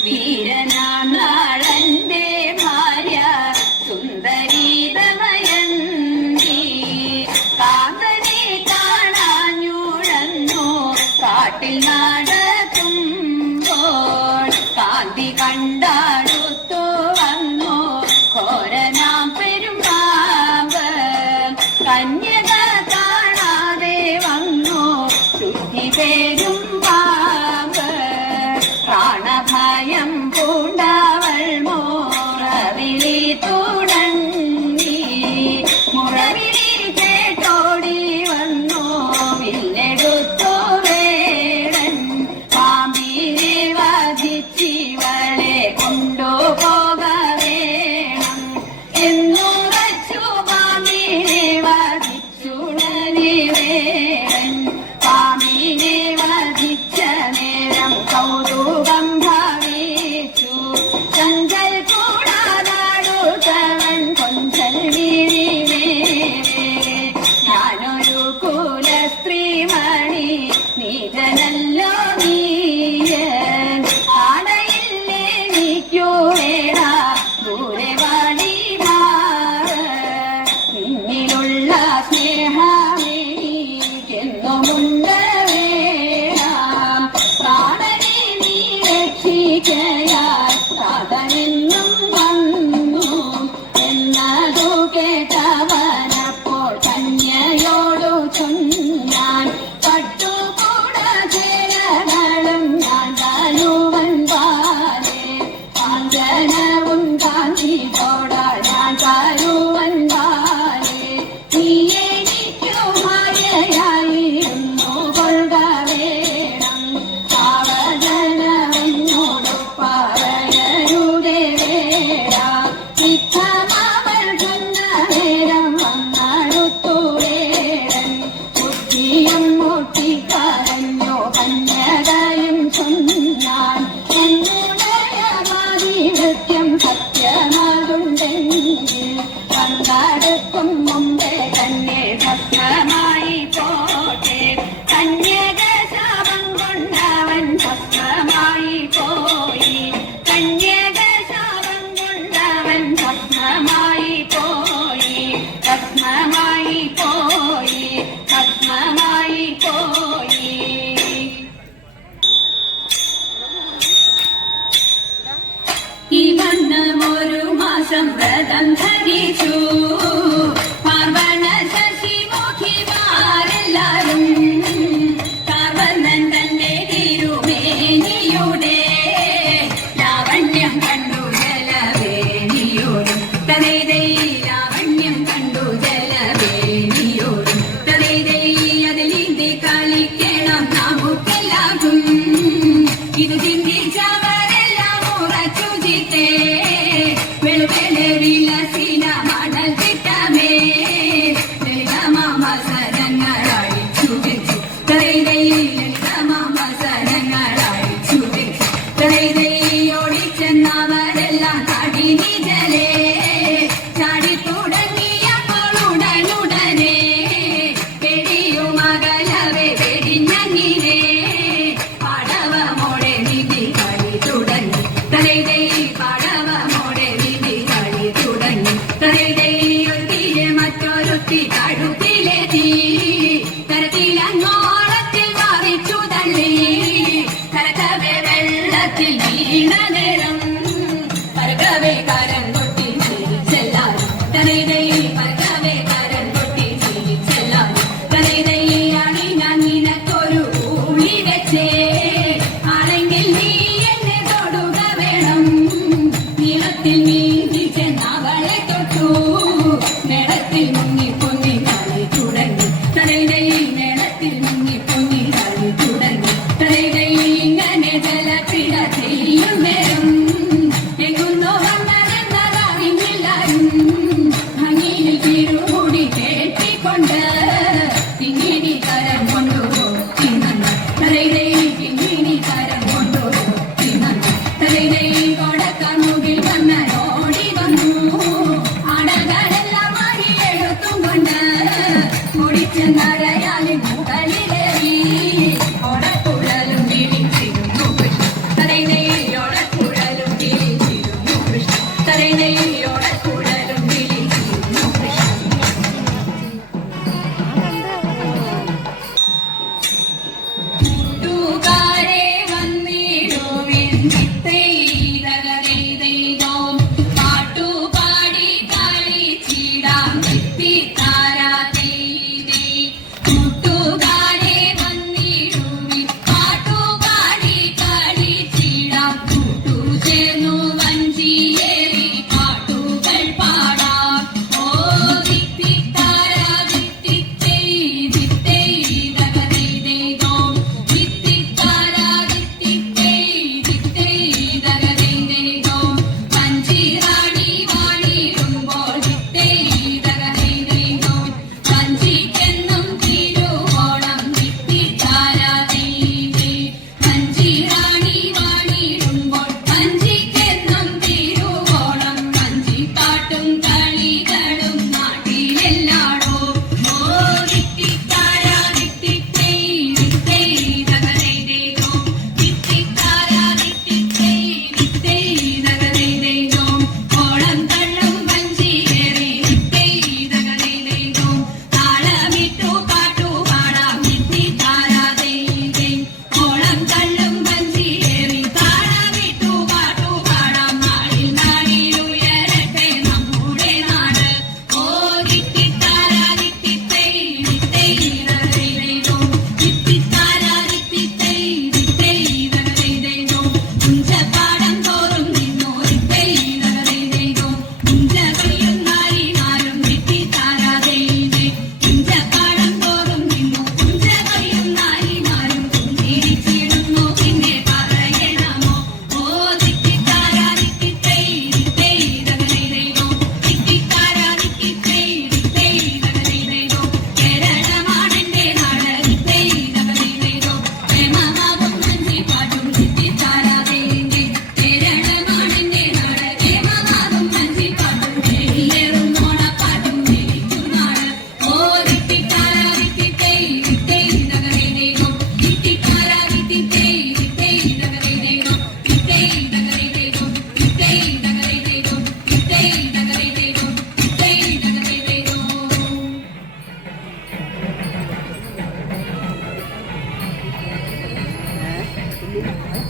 വീരനാളന്റെ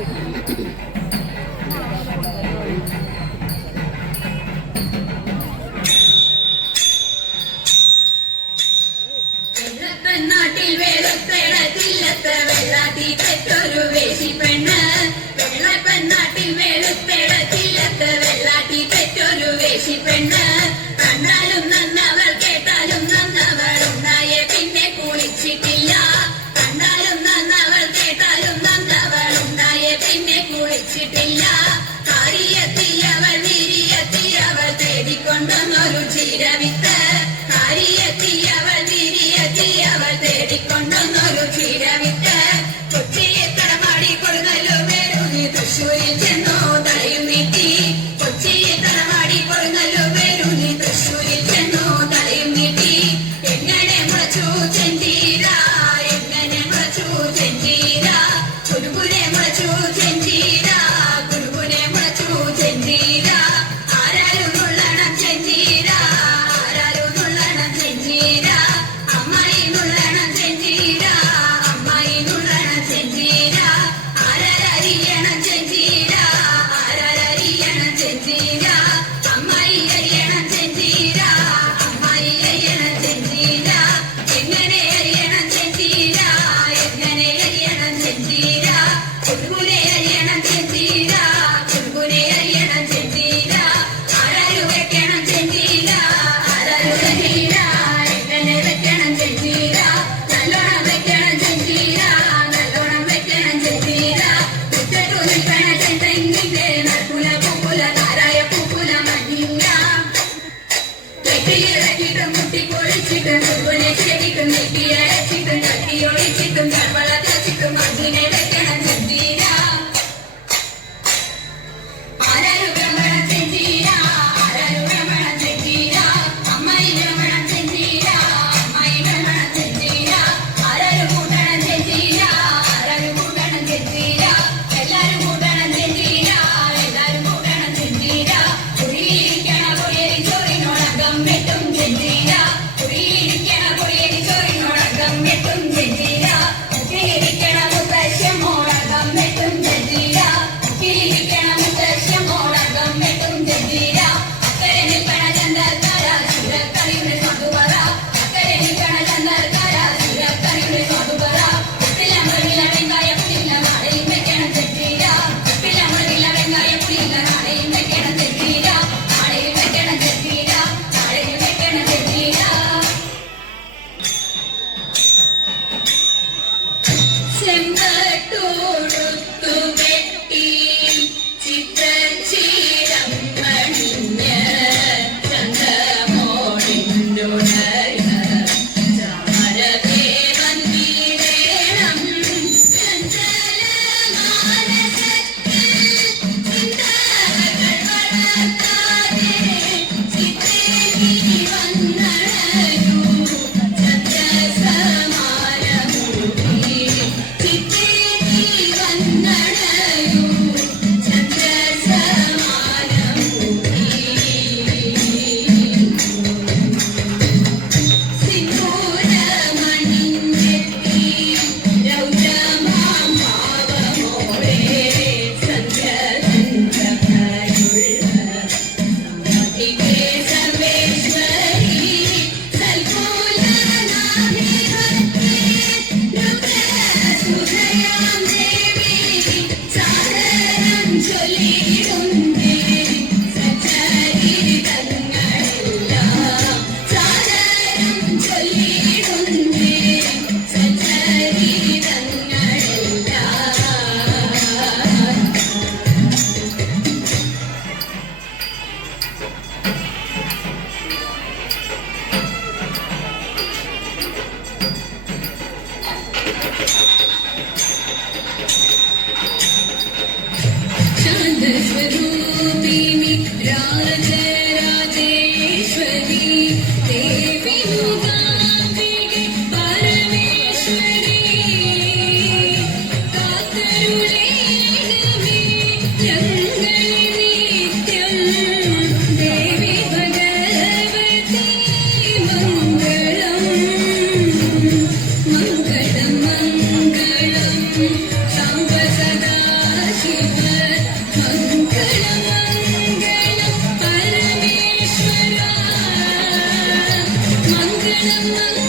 出てる。